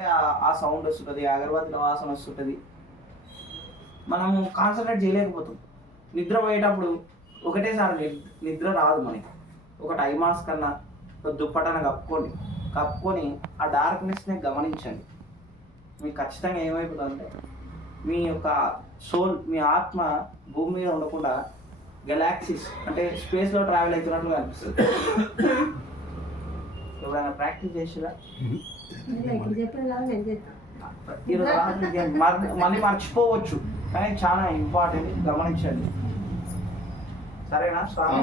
ఆ- సౌండ్ వస్తుంటుంది అగరబత్తిల వాసన వస్తుంటుంది. మనము కాన్సన్ట్రేట్ చేయలేకపోతాం. నిద్ర పోయేటప్పుడు ఒకటేసారి నిద్ర రాదు మనకి. ఒక టైం మాస్ కన్నా ఒక దుప్పటన కప్పుకోండి కప్పుకొని ఆ డార్క్నెస్ని గమనించండి. మీకు ఖచ్చితంగా ఏమైపోతుందంటే మీ యొక్క సోల్ మీ ఆత్మ భూమి మీద ఉండకుండా గెలాక్సీస్ అంటే స్పేస్లో ట్రావెల్ అవుతున్నట్లుగా అనిపిస్తుంది. ఎవరైనా ప్రాక్టీస్ చేసిరా? ఈరోజు మళ్ళీ మర్చిపోవచ్చు. కానీ చాలా ఇంపార్టెంట్ గమనించండి. సరేనా స్వామి?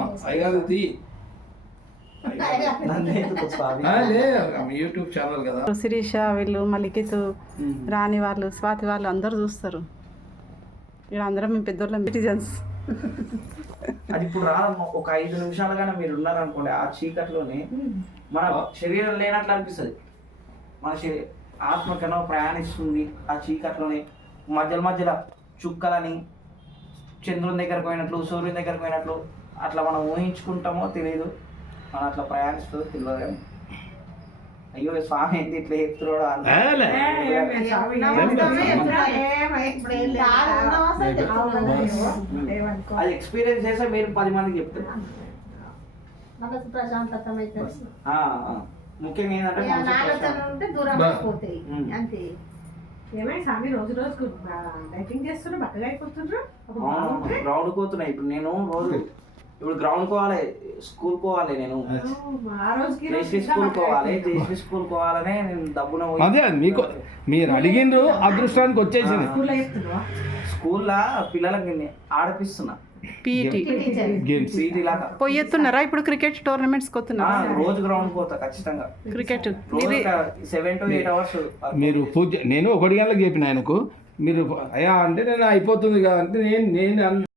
యూట్యూబ్ ఛానల్ కదా. శిరీష వీళ్ళు మల్లికిత్ ఉమ్. రాణి వాళ్ళు స్వాతి వాళ్ళు అందరూ చూస్తారు. ఇక్కడ అందరం మేము పెద్దోళ్ళం. సిటిజన్స్ అది ఇప్పుడు రాదమ్మా ఒక ఐదు నిమిషాలుగానే మీరు ఉన్నారనుకోండి ఆ చీకట్లోనే మన శరీరం లేనట్లు అనిపిస్తుంది. మన శరీ ఆత్మకనో ప్రయాణిస్తుంది ఆ చీకట్లోనే. మధ్యలో మధ్యలో చుక్కలని చంద్రుని దగ్గరకు పోయినట్లు సూర్యుని దగ్గరకు పోయినట్లు అట్లా మనం ఊహించుకుంటామో తెలియదు మనం అట్లా ప్రయాణిస్తుందో తెలియదు కానీ అయ్యో స్వామి ఏంటి ఇట్లా చెప్తున్నాడు. అది ఎక్స్పీరియన్స్ చేస్తే మీరు పది మందికి చెప్తారు. ముఖ్యంగా ఏంటంటే దూరం. అంతే. ఏమైనా స్వామి రోజు రోజుకు డైటింగ్ చేస్తున్నారు బట్టగా అయిపోతుండ్రు గ్రౌండ్ పోతున్నాయి. ఇప్పుడు నేను రోజు ఇప్పుడు గ్రౌండ్ పోవాలి స్కూల్ పోవాలి నేను. జేసీ స్కూల్ పోవాలి. జేసీ స్కూల్ పోవాలనే నేను డబ్బున అదే మీకు మీరు అడిగిండ్రు అదృష్టానికి వచ్చేసింది. స్కూల్లో పిల్లలకి నేను ఆడిపిస్తున్నా. పీఈటీ. గేమ్స్. సీటీ లాగా. పోయేస్తున్నారా ఇప్పుడు క్రికెట్ టోర్నమెంట్స్కి ఆ, వస్తున్నారా రోజు గ్రౌండ్ పోతా ఖచ్చితంగా. Cricket. Seven to eight hours మీరు పూజ నేను ఒకటి గంటలకు చెప్పిన ఆయనకు మీరు అయ్యా అంటే నేను అయిపోతుంది కదా అంటే నేను నేను